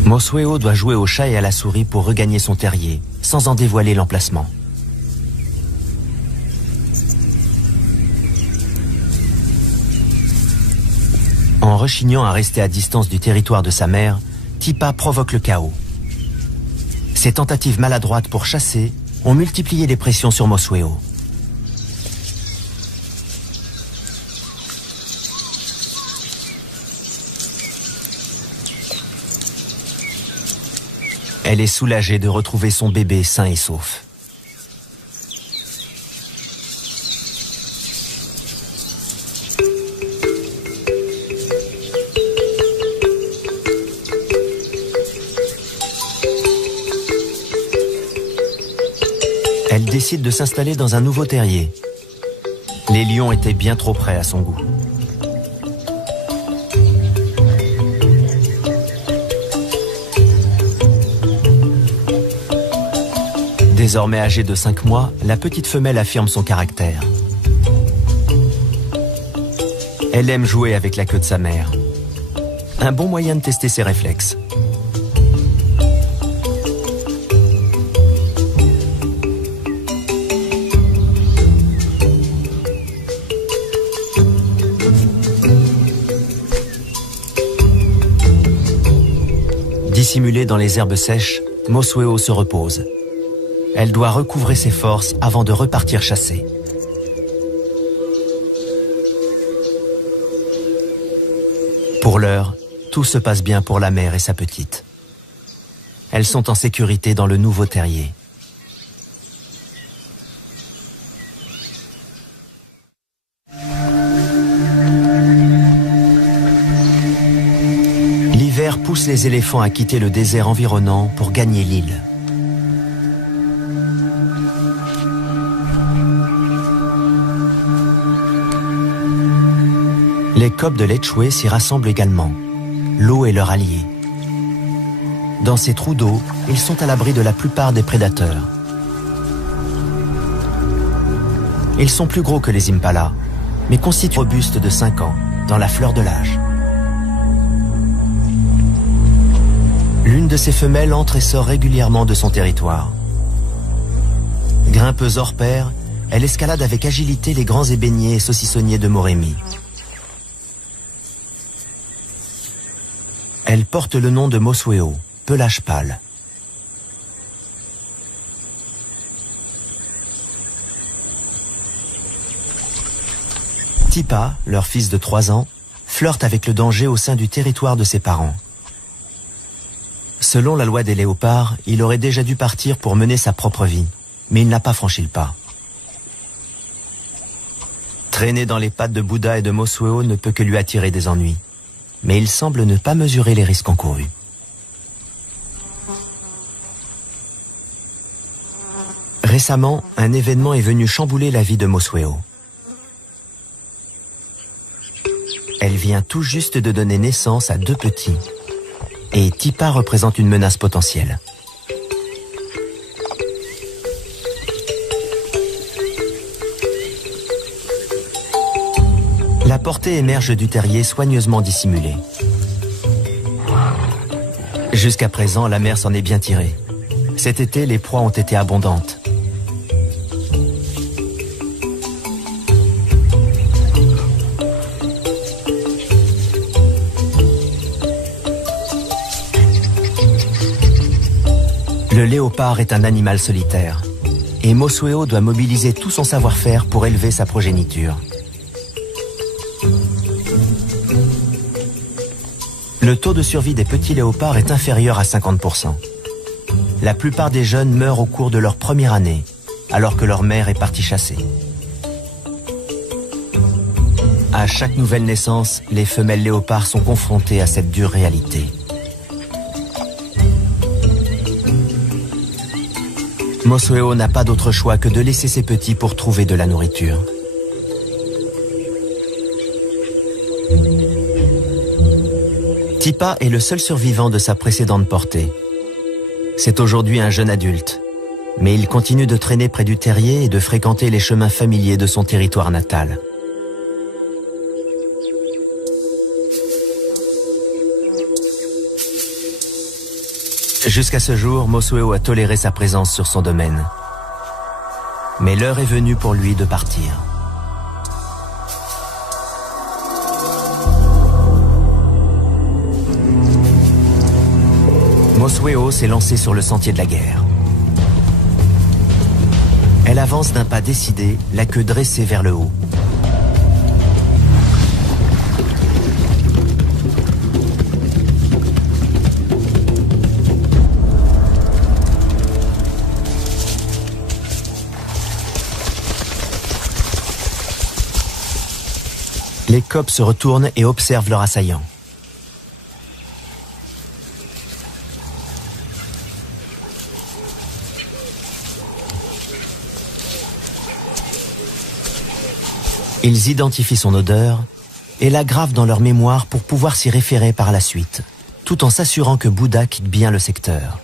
Mosweo doit jouer au chat et à la souris pour regagner son terrier, sans en dévoiler l'emplacement. En rechignant à rester à distance du territoire de sa mère, Tipa provoque le chaos. Ses tentatives maladroites pour chasser ont multiplié les pressions sur Mosweo. Elle est soulagée de retrouver son bébé sain et sauf. elle décide de s'installer dans un nouveau terrier. Les lions étaient bien trop près à son goût. Désormais âgée de 5 mois, la petite femelle affirme son caractère. Elle aime jouer avec la queue de sa mère. Un bon moyen de tester ses réflexes. Dissimulée dans les herbes sèches, Mosueo se repose. Elle doit recouvrer ses forces avant de repartir chasser. Pour l'heure, tout se passe bien pour la mère et sa petite. Elles sont en sécurité dans le nouveau terrier. L'hiver pousse les éléphants à quitter le désert environnant pour gagner l'île. Les coqs de Lechwe s'y rassemblent également. L'eau est leur allié. Dans ces trous d'eau, ils sont à l'abri de la plupart des prédateurs. Ils sont plus gros que les impalas, mais constituent robustes de 5 ans, dans la fleur de l'âge. L'une de ces femelles entre et sort régulièrement de son territoire. Grimpeuse hors pair, elle escalade avec agilité les grands ébéniers et saucissonniers de Moremi. Elle porte le nom de Mosueo, pelage pâle. Tipa, leur fils de 3 ans, flirte avec le danger au sein du territoire de ses parents. Selon la loi des léopards, il aurait déjà dû partir pour mener sa propre vie, mais il n'a pas franchi le pas. Traîner dans les pattes de Bouddha et de Mosueo ne peut que lui attirer des ennuis. Mais il semble ne pas mesurer les risques encourus. Récemment, un événement est venu chambouler la vie de Mosueo. Elle vient tout juste de donner naissance à 2 petits. Et Tipa représente une menace potentielle. La portée émerge du terrier soigneusement dissimulée. Jusqu'à présent, la mère s'en est bien tirée. Cet été, les proies ont été abondantes. Le léopard est un animal solitaire, et Mosueo doit mobiliser tout son savoir-faire pour élever sa progéniture. Le taux de survie des petits léopards est inférieur à 50%. La plupart des jeunes meurent au cours de leur première année, alors que leur mère est partie chasser. À chaque nouvelle naissance, les femelles léopards sont confrontées à cette dure réalité. Mosueo n'a pas d'autre choix que de laisser ses petits pour trouver de la nourriture. Tipa est le seul survivant de sa précédente portée. C'est aujourd'hui un jeune adulte, mais il continue de traîner près du terrier et de fréquenter les chemins familiers de son territoire natal. Jusqu'à ce jour, Mosueo a toléré sa présence sur son domaine. Mais l'heure est venue pour lui de partir. Mosueo s'est lancée sur le sentier de la guerre. Elle avance d'un pas décidé, la queue dressée vers le haut. Les coqs se retournent et observent leur assaillant. Ils identifient son odeur et la gravent dans leur mémoire pour pouvoir s'y référer par la suite, tout en s'assurant que Bouddha quitte bien le secteur.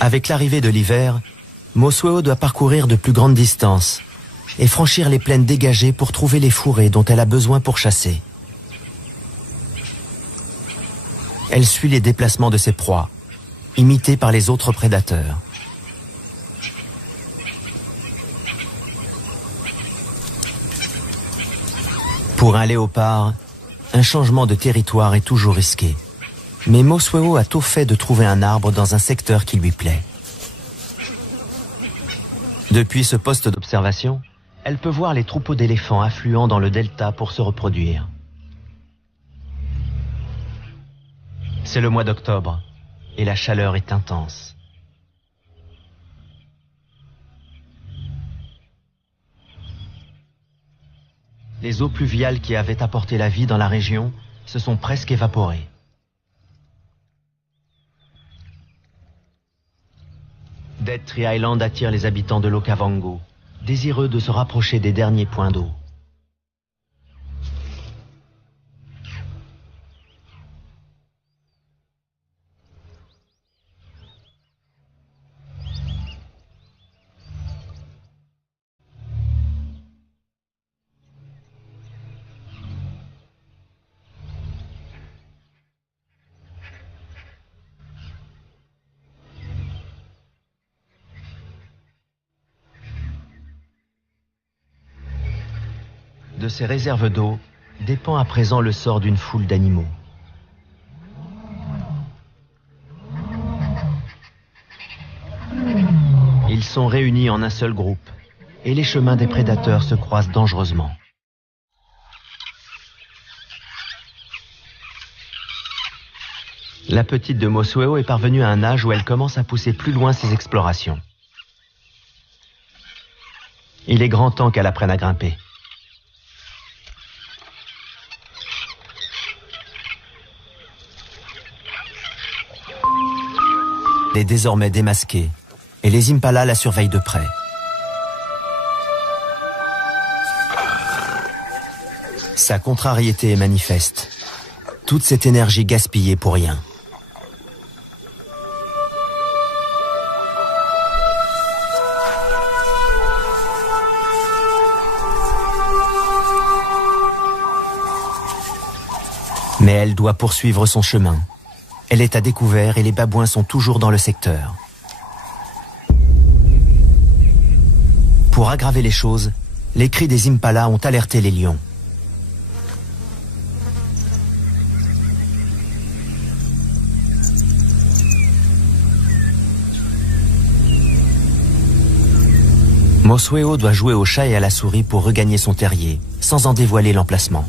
Avec l'arrivée de l'hiver, Mosuo doit parcourir de plus grandes distances et franchir les plaines dégagées pour trouver les fourrés dont elle a besoin pour chasser. Elle suit les déplacements de ses proies, imitée par les autres prédateurs. Pour un léopard, un changement de territoire est toujours risqué. Mais Mosuo a tôt fait de trouver un arbre dans un secteur qui lui plaît. Depuis ce poste d'observation, elle peut voir les troupeaux d'éléphants affluant dans le delta pour se reproduire. C'est le mois d'octobre et la chaleur est intense. Les eaux pluviales qui avaient apporté la vie dans la région se sont presque évaporées. Dead Tree Island attire les habitants de l'Okavango, désireux de se rapprocher des derniers points d'eau. De ces réserves d'eau dépend à présent le sort d'une foule d'animaux. Ils sont réunis en un seul groupe et les chemins des prédateurs se croisent dangereusement. La petite de Mosuo est parvenue à un âge où elle commence à pousser plus loin ses explorations. Il est grand temps qu'elle apprenne à grimper. Elle est désormais démasquée et les impalas la surveillent de près. Sa contrariété est manifeste. Toute cette énergie gaspillée pour rien. Mais elle doit poursuivre son chemin. Elle est à découvert et les babouins sont toujours dans le secteur. Pour aggraver les choses, les cris des impalas ont alerté les lions. Mosuo doit jouer au chat et à la souris pour regagner son terrier, sans en dévoiler l'emplacement.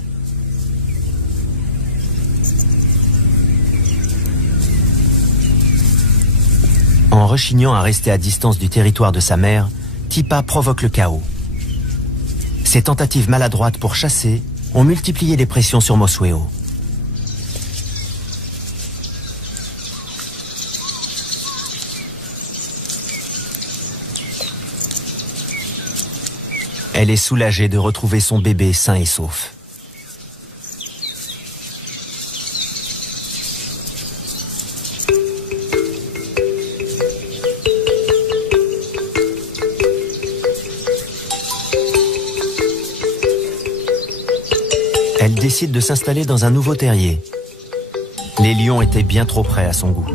En rechignant à rester à distance du territoire de sa mère, Tipa provoque le chaos. Ses tentatives maladroites pour chasser ont multiplié les pressions sur Mosuo. Elle est soulagée de retrouver son bébé sain et sauf. Elle décide de s'installer dans un nouveau terrier. Les lions étaient bien trop près à son goût.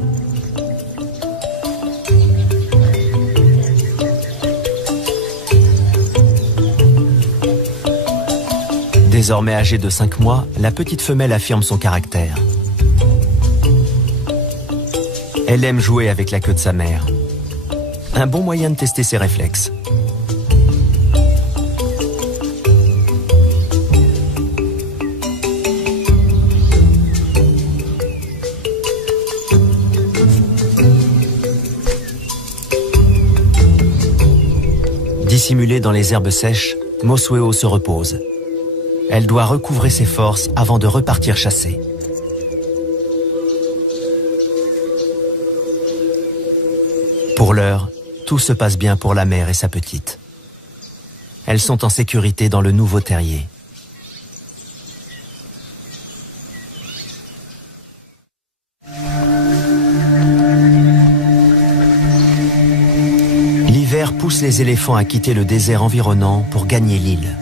Désormais âgée de 5 mois, la petite femelle affirme son caractère. Elle aime jouer avec la queue de sa mère. Un bon moyen de tester ses réflexes. Dissimulée dans les herbes sèches, Mosuo se repose. Elle doit recouvrer ses forces avant de repartir chasser. l'heure, tout se passe bien pour la mère et sa petite. Elles sont en sécurité dans le nouveau terrier. L'hiver pousse les éléphants à quitter le désert environnant pour gagner l'île.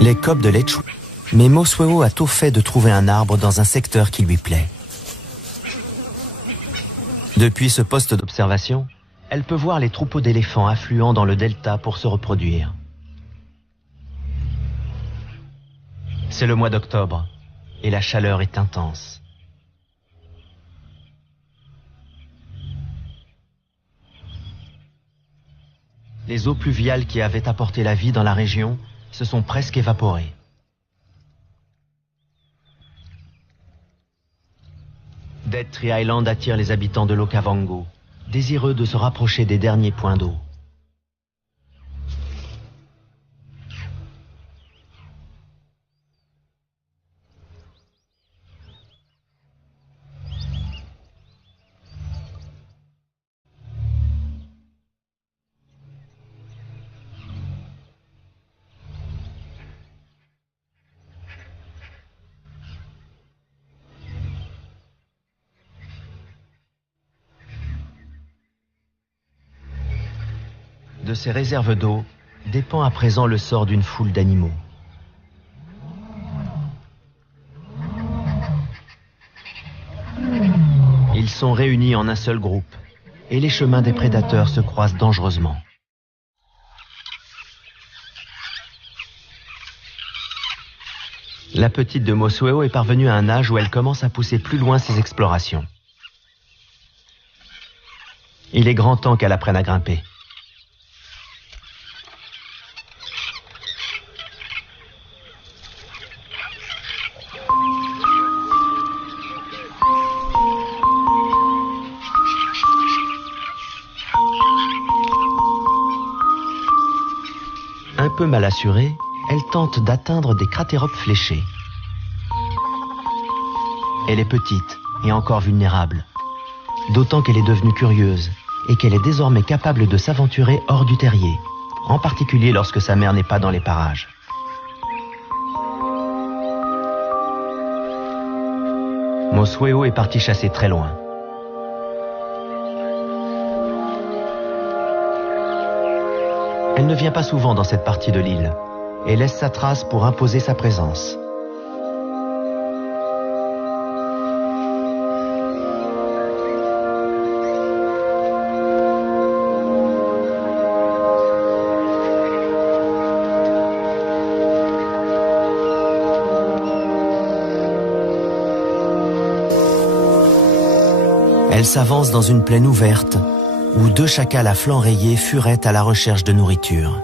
Les cobs de Letchou. Mais Mosweo a tout fait de trouver un arbre dans un secteur qui lui plaît. Depuis ce poste d'observation, elle peut voir les troupeaux d'éléphants affluant dans le delta pour se reproduire. C'est le mois d'octobre et la chaleur est intense. Les eaux pluviales qui avaient apporté la vie dans la région se sont presque évaporées. Dead Tree Island attire les habitants de l'Okavango, désireux de se rapprocher des derniers points d'eau. De ces réserves d'eau dépend à présent le sort d'une foule d'animaux. Ils sont réunis en un seul groupe et les chemins des prédateurs se croisent dangereusement. La petite de Mosweo est parvenue à un âge où elle commence à pousser plus loin ses explorations. Il est grand temps qu'elle apprenne à grimper. Un peu mal assurée, elle tente d'atteindre des cratéropes fléchés. Elle est petite et encore vulnérable, d'autant qu'elle est devenue curieuse et qu'elle est désormais capable de s'aventurer hors du terrier, en particulier lorsque sa mère n'est pas dans les parages. Mosweo est parti chasser très loin. Elle ne vient pas souvent dans cette partie de l'île et laisse sa trace pour imposer sa présence. Elle s'avance dans une plaine ouverte où deux chacals à flanc rayé furettent à la recherche de nourriture.